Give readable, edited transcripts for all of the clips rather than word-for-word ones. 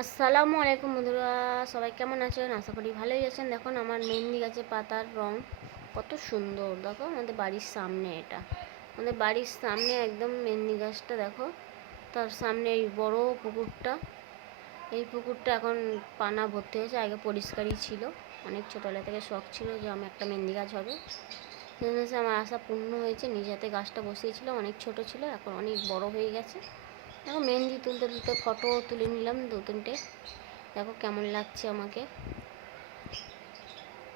আসসালামু আলাইকুম বন্ধুরা, সবাই কেমন আছেন? আশা করি ভালোই আছেন। দেখুন আমার মেহেন্দি গাছের পাতার রং কত সুন্দর। দেখো আমাদের বাড়ির সামনে, এটা আমাদের বাড়ির সামনে একদম মেহেন্দি গাছটা। দেখো তার সামনে এই বড় পুকুরটা, এই পুকুরটা এখন পানা ভর্তি হয়েছে। আগে পরিষ্কারই ছিল। অনেক ছোটোবেলা থেকে শখ ছিল যে আমি একটা মেহেন্দি গাছ হবে। আমার আশা পূর্ণ হয়েছে। নিজ হাতে গাছটা বসিয়েছিলাম, অনেক ছোট ছিল, এখন অনেক বড় হয়ে গেছে। দেখো মেহেন্দি তুলতে তুলতে ফটো তুলে নিলাম 2-3টে। দেখো কেমন লাগছে আমাকে।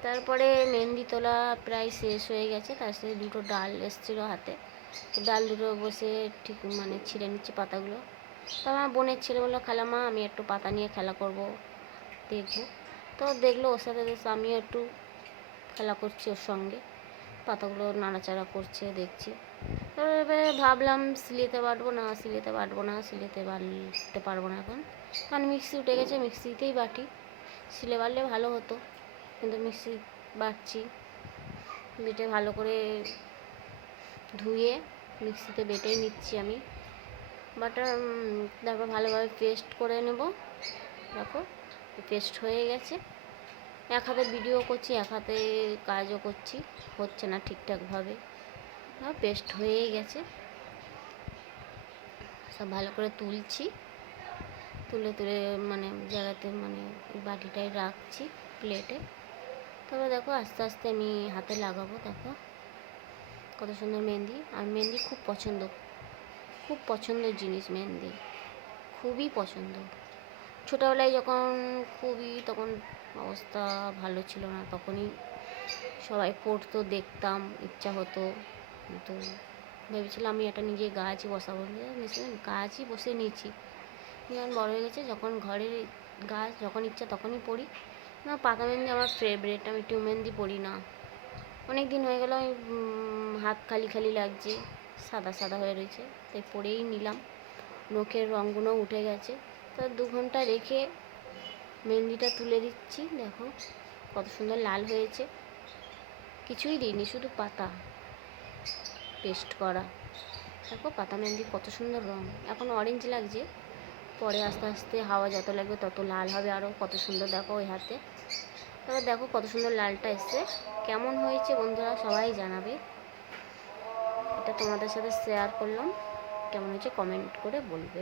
তারপরে মেহেন্দি তোলা প্রায় শেষ হয়ে গেছে। তার সাথে 2টো ডাল এসেছিলো হাতে, ডাল দুটো বসে ঠিক ছিঁড়ে নিচ্ছে পাতাগুলো। তো আমার বোনের ছেলে বললো, খালামা আমি একটু পাতা নিয়ে খেলা করব, দেখবো। তো দেখলো, ওর সাথে আমিও একটু খেলা করছি ওর সঙ্গে, পাতাগুলো নাড়াচাড়া করছে দেখছি। এবারে ভাবলাম সিলেতে বাটবো না, সিলেতে বাটতে পারবো না এখন, কারণ মিক্সি উঠে গেছে, মিক্সিতেই বাটি। সিলে বাটলে ভালো হতো, কিন্তু মিক্সি বাটছি। বেটে ভালো করে ধুয়ে মিক্সিতে বেটেই নিচ্ছি আমি। তারপর ভালোভাবে পেস্ট করে নেব। দেখো পেস্ট হয়ে গেছে। এক হাতে ভিডিও করছি, এক হাতে কাজও করছি, হচ্ছে না ঠিকঠাকভাবে। পেস্ট হয়ে গেছে, সব ভালো করে তুলছি, তুলে জায়গাতে বাটিটায় রাখছি প্লেটে। তবে দেখো আস্তে আস্তে আমি হাতে লাগাবো। দেখো কত সুন্দর মেহেন্দি। আর মেহেন্দি খুব পছন্দের জিনিস মেহেন্দি, খুবই পছন্দ। ছোটোবেলায় তখন অবস্থা ভালো ছিল না, তখনই সবাই পড়তো, দেখতাম, ইচ্ছা হতো। কিন্তু ভেবেছিলাম আমি একটা নিজে গাছই বসাবো, গাছই বসে নিয়েছি। যখন বড় হয়ে গেছে, যখন ঘরের গাছ যখন ইচ্ছা তখনই পড়ি। না, পাতা মেহেন্দি আমার ফেভারিট, আমি টিউব মেহেন্দি পড়ি না। অনেক দিন হয়ে গেল, আমি হাত খালি খালি লাগছে, সাদা সাদা হয়ে রয়েছে, তাই পরেই নিলাম। নখের রঙগুলো উঠে গেছে। তো 2 ঘন্টা রেখে মেহেন্দিটা তুলে দিচ্ছি। দেখো কত সুন্দর লাল হয়েছে, কিছুই দিইনি, শুধু পাতা পেস্ট করা। দেখো পাতা মেহেন্দির কত সুন্দর রঙ। এখন অরেঞ্জ লাগছে, পরে আস্তে আস্তে হাওয়া যত লাগবে তত লাল হবে আরও। কত সুন্দর দেখো ওই হাতে। তবে দেখো কত সুন্দর লালটা এসছে। কেমন হয়েছে বন্ধুরা সবাই জানাবে। এটা তোমাদের সাথে শেয়ার করলাম, কেমন হয়েছে কমেন্ট করে বলবে।